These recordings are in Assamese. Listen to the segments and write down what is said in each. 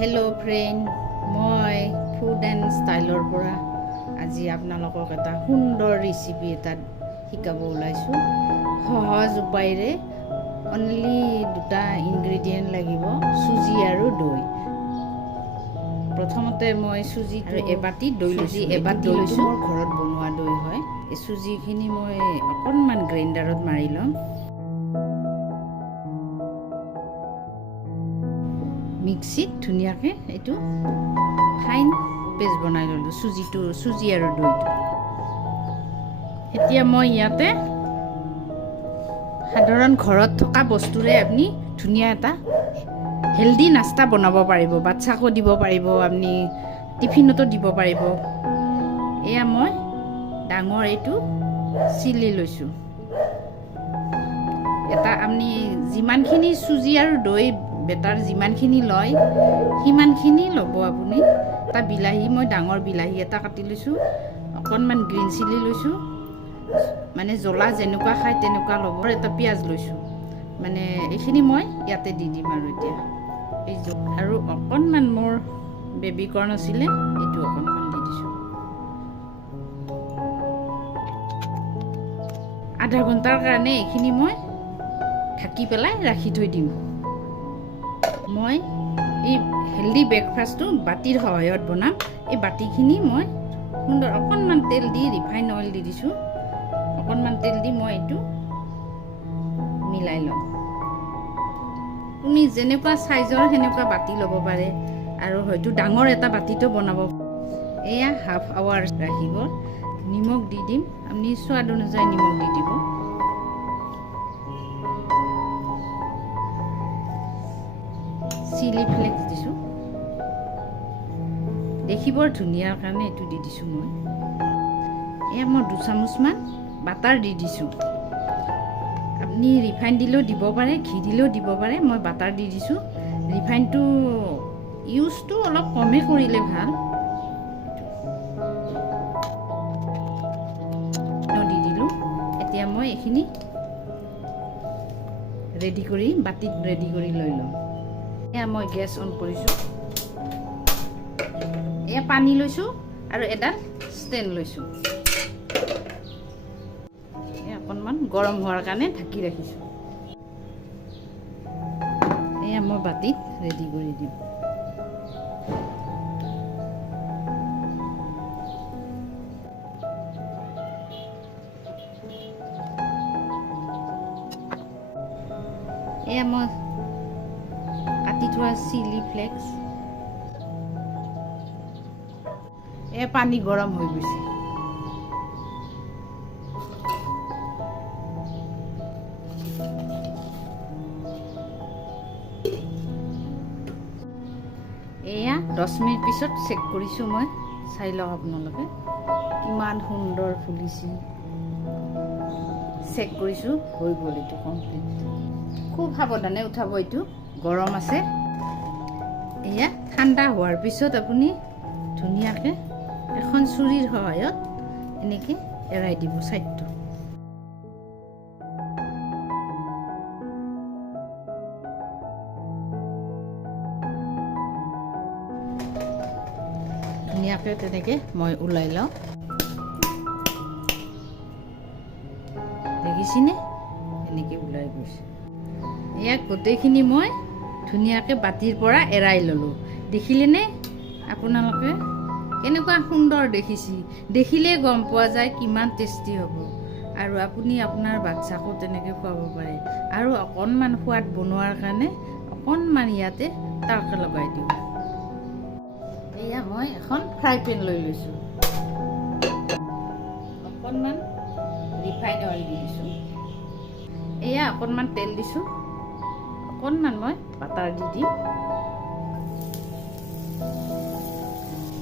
হেল্ল' ফ্ৰেণ্ড, মই ফুড এণ্ড ষ্টাইলৰ পৰা আজি আপোনালোকক এটা সুন্দৰ ৰেচিপি এটা শিকাব ওলাইছোঁ। সহজ উপায়েৰে অনলি দুটা ইনগ্ৰেডিয়েণ্ট লাগিব, চুজি আৰু দৈ। প্ৰথমতে মই চুজি আৰু এবাটি দৈ লৈছোঁ। এবাটি লৈছোঁ, মোৰ ঘৰত বনোৱা দৈ হয়। এই চুজিখিনি মই অকণমান গ্ৰাইণ্ডাৰত মাৰি ল'ম। মিক্সিত ধুনীয়াকৈ এইটো ফাইন পেষ্ট বনাই ল'লোঁ, চুজি আৰু দৈটো। এতিয়া মই ইয়াতে সাধাৰণ ঘৰত থকা বস্তুৰে আপুনি ধুনীয়া এটা হেল্ডি নাস্তা বনাব পাৰিব। বাচ্ছাকো দিব পাৰিব, আপুনি টিফিনতো দিব পাৰিব। এয়া মই ডাঙৰ এইটো চিলি লৈছোঁ। এটা আপুনি যিমানখিনি চুজি আৰু দৈ বেটাৰ যিমানখিনি লয় সিমানখিনি ল'ব আপুনি। এটা বিলাহী, মই ডাঙৰ বিলাহী এটা কাটি লৈছোঁ। অকণমান গ্ৰীণ চিলি লৈছোঁ, মানে জ্বলা যেনেকুৱা খায় তেনেকুৱা ল'ব। এটা পিঁয়াজ লৈছোঁ, মানে এইখিনি মই ইয়াতে দি দিম আৰু এতিয়া এই আৰু অকণমান মোৰ বেবী কৰ্ণ আছিলে, এইটো অকণমান দি দিছোঁ। আধা ঘণ্টাৰ কাৰণে এইখিনি মই ঢাকি পেলাই ৰাখি থৈ দিম। মই এই হেল্ডি ব্ৰেকফাষ্টটো বাতিৰ সহায়ত বনাম। এই বাতিখিনি মই সুন্দৰ অকণমান তেল দি, ৰিফাইন অইল দি দিছোঁ। অকণমান তেল দি মই এইটো মিলাই ল'ম। তুমি যেনেকুৱা চাইজৰ সেনেকুৱা বাতি ল'ব পাৰে, আৰু হয়তো ডাঙৰ এটা বাতিটো বনাব। এয়া হাফ আৱাৰ ৰাখিব। নিমখ দি দিম, আপুনি সোৱাদ অনুযায়ী নিমখ দি দিব। চিলি ফ্লেক্স দিছোঁ, দেখিবৰ ধুনীয়াৰ কাৰণে এইটো দি দিছোঁ মই। এয়া মই 2 চামুচমান বাটাৰ দি দিছোঁ। আপুনি ৰিফাইন দিলেও দিব পাৰে, ঘি দিলেও দিব পাৰে। মই বাটাৰ দি দিছোঁ। ৰিফাইনটো ইউজটো অলপ কমেই কৰিলে ভাল। দি দিলোঁ। এতিয়া মই এইখিনি ৰেডি কৰি বাতিত ৰেডি কৰি লৈ ল'ম। এয়া মই গেছ অন কৰিছোঁ। এয়া পানী লৈছোঁ আৰু এডাল ষ্টেণ্ড লৈছোঁ। এয়া অকণমান গৰম হোৱাৰ কাৰণে ঢাকি ৰাখিছোঁ। এয়া মই বাতিত ৰেডি কৰি দিম। এয়া মই কাটি থোৱা চিলি ফ্লেক্স। এয়া পানী গৰম হৈ গৈছে। এয়া 10 মিনিট পিছত চেক কৰিছোঁ মই। চাই লওক আপোনালোকে কিমান সুন্দৰ ফুলিছে। চেক কৰিছোঁ, হৈ গ'ল এইটো কমপ্লিট। খুব সাৱধানে উঠাব, এইটো গৰম আছে। এয়া ঠাণ্ডা হোৱাৰ পিছত আপুনি ধুনীয়াকৈ এখন চুৰিৰ সহায়ত এনেকৈ এৰাই দিব ছাইডটো। ধুনীয়াকৈ তেনেকৈ মই ওলাই লওঁ। দেখিছেনে এনেকৈ ওলাই গৈছে। ইয়াক গোটেইখিনি মই ধুনীয়াকৈ বাতিৰ পৰা এৰাই ল'লোঁ। দেখিলেনে আপোনালোকে কেনেকুৱা সুন্দৰ দেখিছে? দেখিলেই গম পোৱা যায় কিমান টেষ্টি হ'ব। আৰু আপুনি আপোনাৰ বাচ্ছাকো তেনেকৈ খুৱাব পাৰে। আৰু অকণমান সোৱাদ বনোৱাৰ কাৰণে অকণমান ইয়াতে টাৰ্ক লগাই দিওঁ। এয়া মই এখন ফ্ৰাই পেন লৈ লৈছোঁ। অকণমান ৰিফাইন অইল দি দিছোঁ। এয়া অকণমান তেল দিছোঁ। অকণমান মই বাটাৰ দি দিম।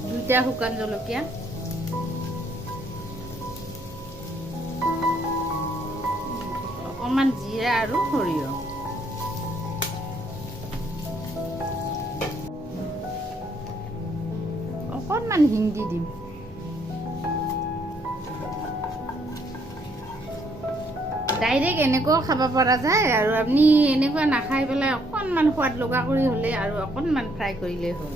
2টা শুকান জলকীয়া, অকণমান জিৰা আৰু সৰিয়হ, অকণমান হিং দি দিম। ডাইৰেক্ট এনেকুৱাও খাব পৰা যায় আৰু আপুনি এনেকুৱা নাখাই পেলাই অকণমান সোৱাদ লগা কৰি হ'লে আৰু অকণমান ফ্ৰাই কৰিলেই হ'ল।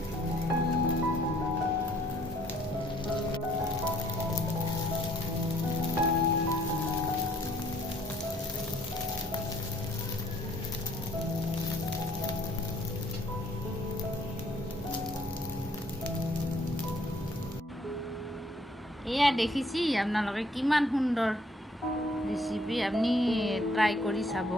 এয়া দেখিছি আপোনালোকে কিমান সুন্দৰ ৰেচিপি, আপুনি ট্ৰাই কৰি চাব।